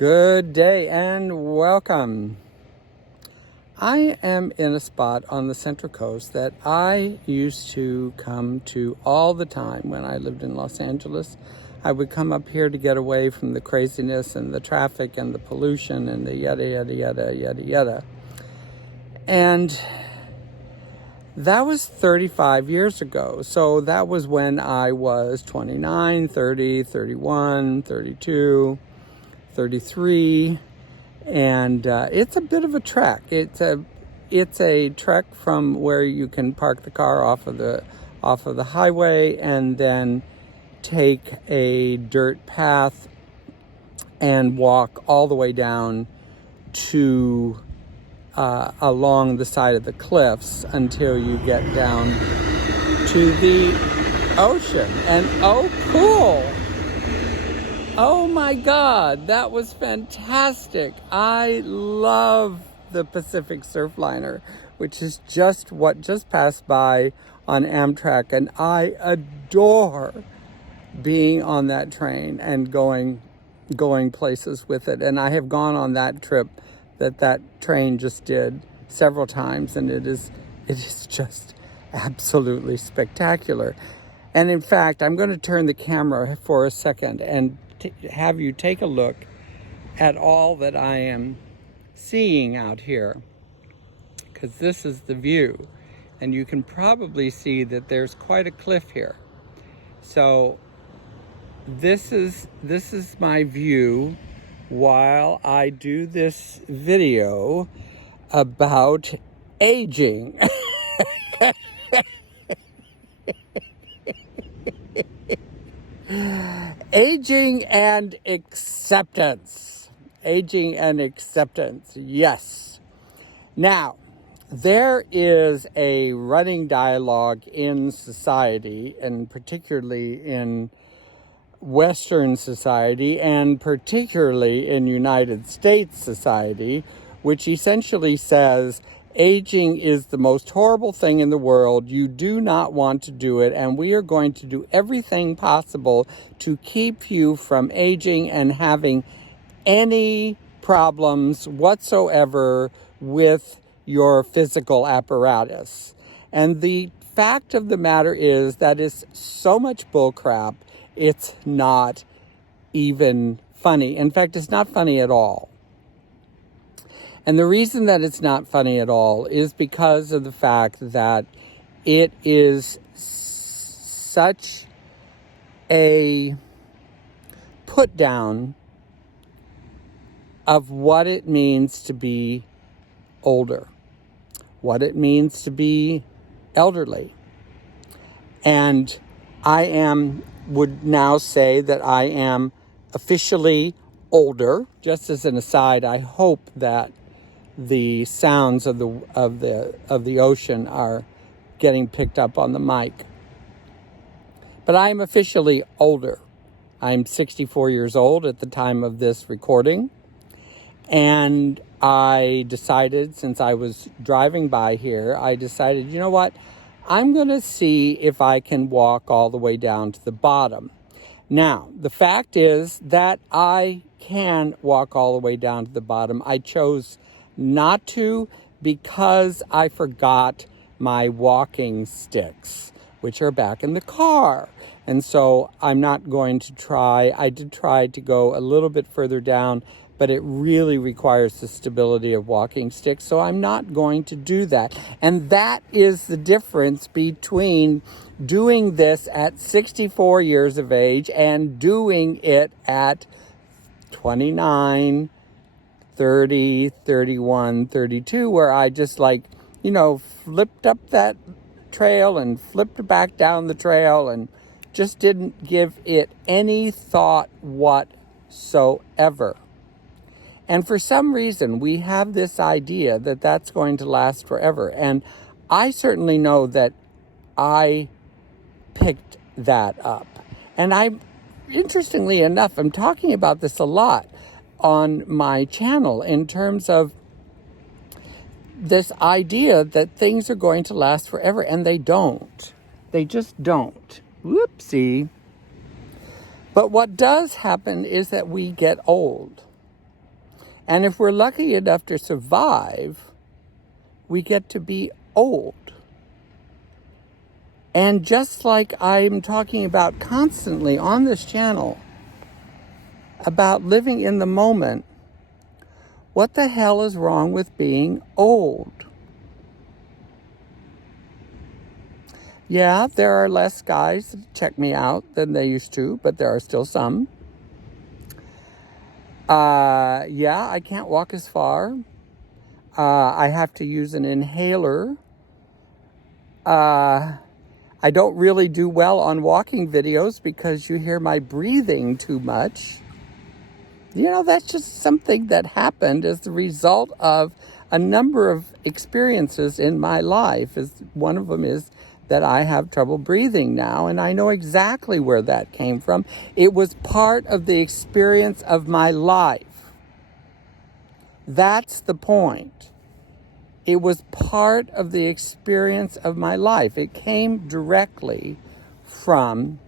Good day and welcome. I am in a spot on the Central Coast that I used to come to all the time when I lived in Los Angeles. I would come up here to get away from the craziness and the traffic and the pollution and the yada, yada, yada, yada, yada. And that was 35 years ago. So that was when I was 29, 30, 31, 32. 33, and it's a bit of a trek. It's a trek from where you can park the car off of the highway and then take a dirt path and walk all the way down to along the side of the cliffs until you get down to the ocean. And oh, cool! Oh my God, that was fantastic. I love the Pacific Surfliner, which is just passed by on Amtrak, and I adore being on that train and going places with it. And I have gone on that trip that train just did several times, and it is just absolutely spectacular. And in fact, I'm going to turn the camera for a second and have you take a look at all that I am seeing out here, because this is the view, and you can probably see that there's quite a cliff here. So this is my view while I do this video about aging. Aging and acceptance. Aging and acceptance, yes. Now, there is a running dialogue in society, and particularly in Western society, and particularly in United States society, which essentially says, aging is the most horrible thing in the world. You do not want to do it, and we are going to do everything possible to keep you from aging and having any problems whatsoever with your physical apparatus. And the fact of the matter is that is so much bullcrap, it's not even funny. In fact, it's not funny at all. And the reason that it's not funny at all is because of the fact that it is such a put down of what it means to be older, what it means to be elderly. And would now say that I am officially older. Just as an aside, I hope that the sounds of the ocean are getting picked up on the mic. But I am officially older. I'm 64 years old at the time of this recording. And I decided, since I was driving by here, I decided, you know what? I'm going to see if I can walk all the way down to the bottom. Now, the fact is that I can walk all the way down to the bottom. I chose not to because I forgot my walking sticks, which are back in the car. And so I'm not going to try. I did try to go a little bit further down, but it really requires the stability of walking sticks. So I'm not going to do that. And that is the difference between doing this at 64 years of age and doing it at 29, 30, 31, 32, where I just flipped up that trail and flipped back down the trail and just didn't give it any thought whatsoever. And for some reason, we have this idea that that's going to last forever. And I certainly know that I picked that up. And interestingly enough, I'm talking about this a lot on my channel in terms of this idea that things are going to last forever, and they don't. They just don't. Whoopsie. But what does happen is that we get old. And if we're lucky enough to survive, we get to be old. And just like I'm talking about constantly on this channel, about living in the moment, what the hell is wrong with being old? Yeah, there are less guys that check me out than they used to, but there are still some. Yeah, I can't walk as far. I have to use an inhaler. I don't really do well on walking videos because you hear my breathing too much. You know, that's just something that happened as the result of a number of experiences in my life. One of them is that I have trouble breathing now, and I know exactly where that came from. It was part of the experience of my life. That's the point. It was part of the experience of my life. It came directly from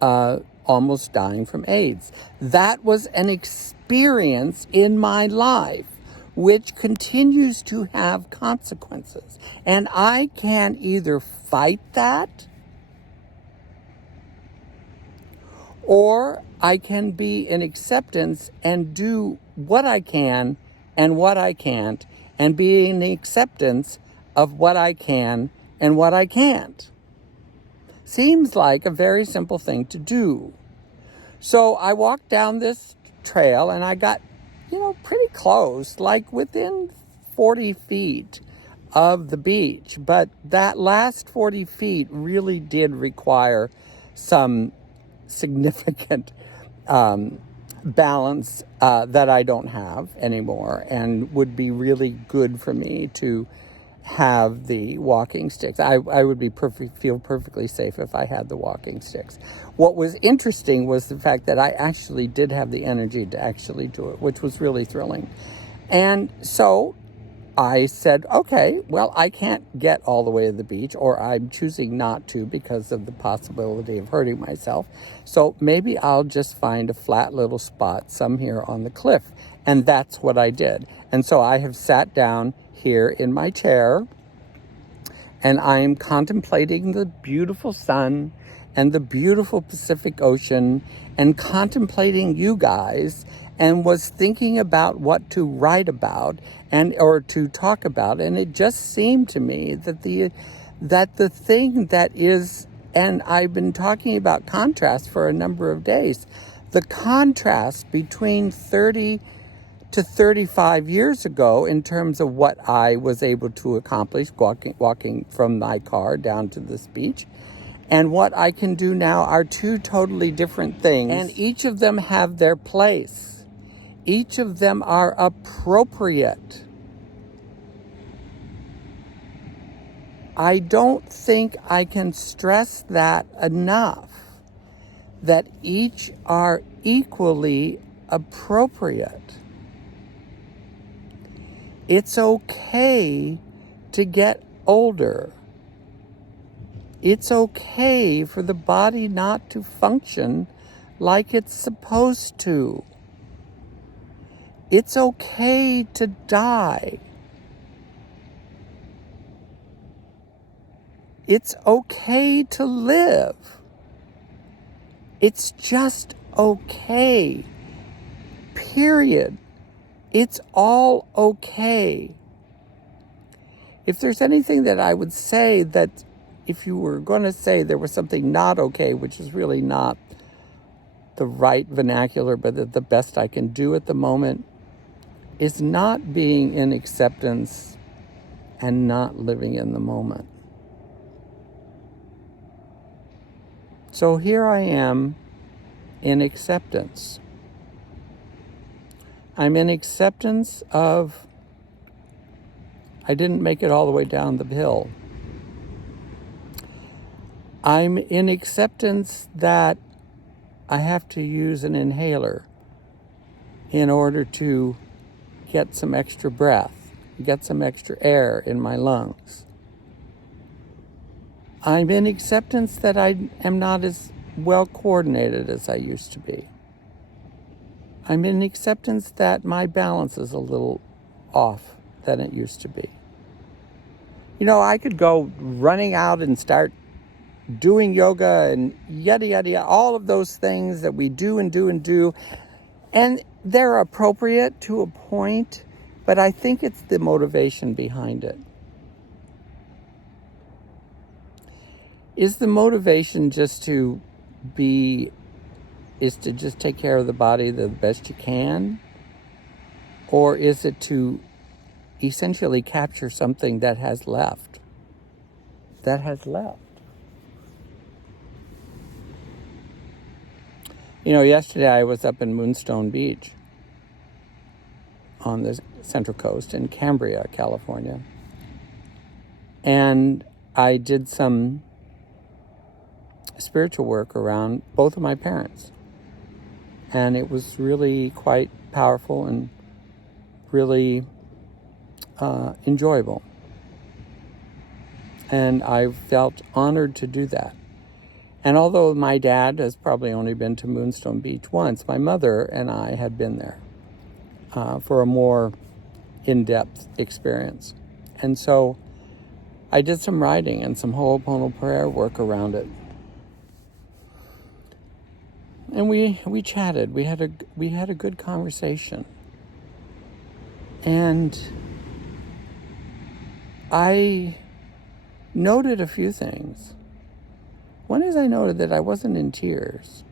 almost dying from AIDS. That was an experience in my life which continues to have consequences. And I can either fight that, or I can be in acceptance and do what I can and what I can't, and be in the acceptance of what I can and what I can't. Seems like a very simple thing to do. So I walked down this trail and I got, pretty close, like within 40 feet of the beach. But that last 40 feet really did require some significant balance that I don't have anymore, and would be really good for me to have the walking sticks. I would feel perfectly safe if I had the walking sticks. What was interesting was the fact that I actually did have the energy to actually do it, which was really thrilling. And so I said, okay, well, I can't get all the way to the beach, or I'm choosing not to because of the possibility of hurting myself. So maybe I'll just find a flat little spot somewhere on the cliff. And that's what I did. And so I have sat down here in my chair, and I am contemplating the beautiful sun and the beautiful Pacific Ocean, and contemplating you guys, and was thinking about what to write about or to talk about. And it just seemed to me that the thing that is, and I've been talking about contrast for a number of days, the contrast between 30 to 35 years ago in terms of what I was able to accomplish walking from my car down to this beach, and what I can do now are two totally different things. And each of them have their place. Each of them are appropriate. I don't think I can stress that enough, that each are equally appropriate. It's okay to get older. It's okay for the body not to function like it's supposed to. It's okay to die. It's okay to live. It's just okay. Period. It's all okay. If there's anything that I would say, that if you were going to say there was something not okay, which is really not the right vernacular, but the best I can do at the moment, is not being in acceptance and not living in the moment. So here I am in acceptance. I'm in acceptance of I didn't make it all the way down the hill. I'm in acceptance that I have to use an inhaler in order to get some extra breath, get some extra air in my lungs. I'm in acceptance that I am not as well coordinated as I used to be. I'm in acceptance that my balance is a little off than it used to be. You know, I could go running out and start doing yoga and yada, yada, yada, all of those things that we do and do and do. And they're appropriate to a point, but I think it's the motivation behind it. Is the motivation just to just take care of the body the best you can? Or is it to essentially capture something that has left? You know, yesterday I was up in Moonstone Beach on the Central Coast in Cambria, California. And I did some spiritual work around both of my parents. And it was really quite powerful and really enjoyable. And I felt honored to do that. And although my dad has probably only been to Moonstone Beach once, my mother and I had been there for a more in-depth experience. And so I did some writing and some Ho'oponopono prayer work around it. And we chatted. We had a good conversation. And I noted a few things. One is I noted that I wasn't in tears.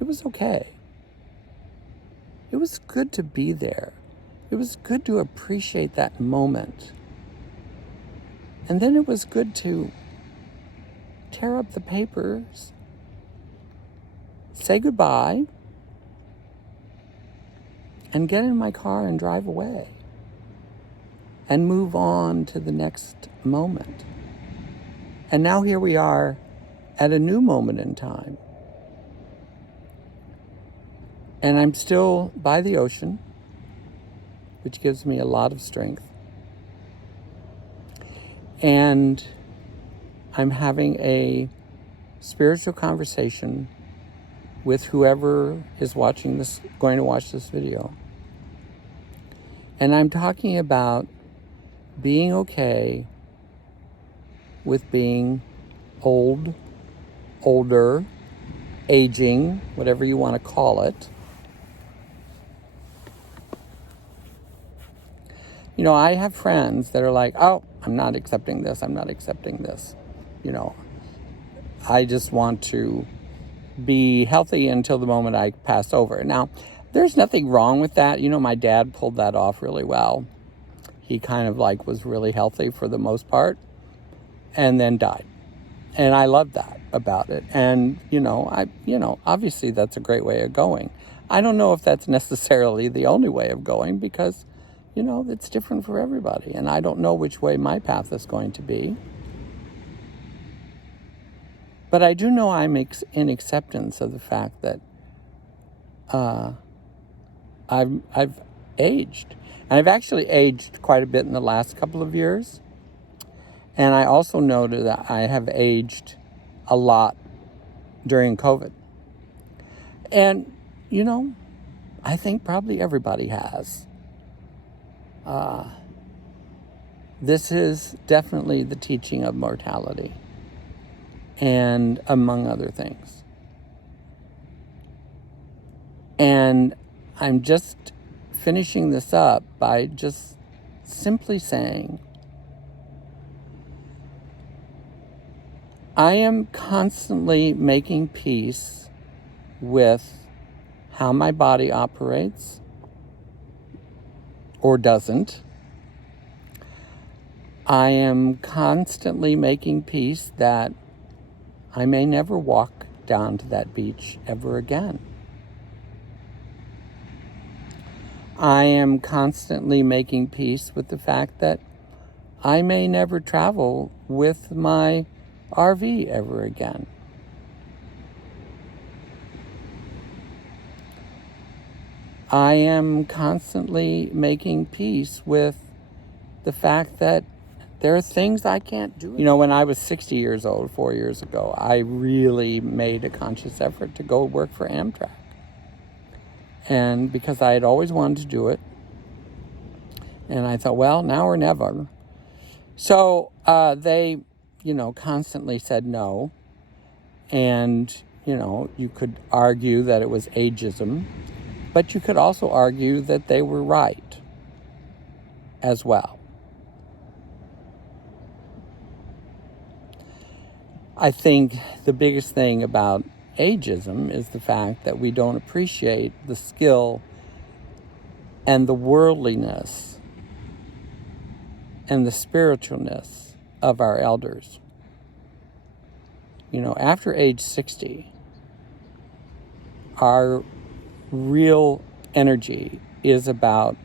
It was okay. It was good to be there. It was good to appreciate that moment. And then it was good to tear up the papers, say goodbye, and get in my car and drive away and move on to the next moment. And now here we are at a new moment in time. And I'm still by the ocean, which gives me a lot of strength. And I'm having a spiritual conversation with whoever is going to watch this video. And I'm talking about being okay with being old, older, aging, whatever you want to call it. You know, I have friends that are like, oh, I'm not accepting this. You know, I just want to be healthy until the moment I pass over. Now, there's nothing wrong with that. You know, my dad pulled that off really well. He kind of was really healthy for the most part and then died. And I love that about it. And, obviously that's a great way of going. I don't know if that's necessarily the only way of going because, it's different for everybody. And I don't know which way my path is going to be. But I do know I'm in acceptance of the fact that I've aged. And I've actually aged quite a bit in the last couple of years. And I also noted that I have aged a lot during COVID. And, I think probably everybody has. This is definitely the teaching of mortality. And among other things. And I'm just finishing this up by just simply saying, I am constantly making peace with how my body operates or doesn't. I am constantly making peace that I may never walk down to that beach ever again. I am constantly making peace with the fact that I may never travel with my RV ever again. I am constantly making peace with the fact that there are things I can't do. When I was 60 years old, 4 years ago, I really made a conscious effort to go work for Amtrak. And because I had always wanted to do it. And I thought, well, now or never. So they, constantly said no. And, you could argue that it was ageism. But you could also argue that they were right as well. I think the biggest thing about ageism is the fact that we don't appreciate the skill and the worldliness and the spiritualness of our elders. After age 60, our real energy is about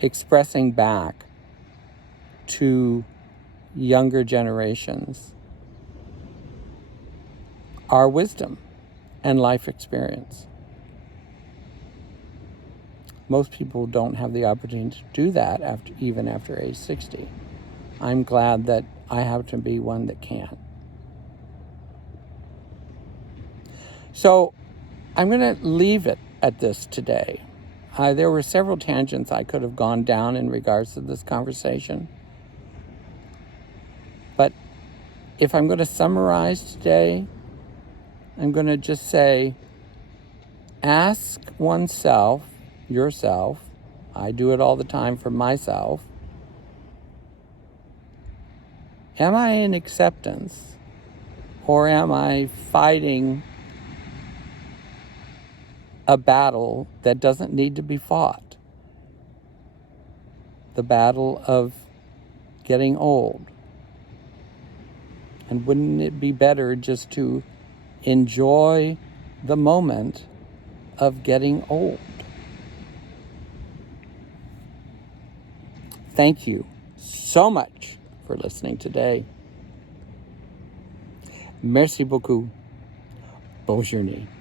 expressing back to younger generations our wisdom and life experience. Most people don't have the opportunity to do that even after age 60. I'm glad that I happen to be one that can. So I'm going to leave it at this today. There were several tangents I could have gone down in regards to this conversation. But if I'm going to summarize today, I'm going to just say, ask oneself, yourself, I do it all the time for myself, am I in acceptance, or am I fighting a battle that doesn't need to be fought? The battle of getting old. And wouldn't it be better just to enjoy the moment of getting old? Thank you so much for listening today. Merci beaucoup. Bonne journée.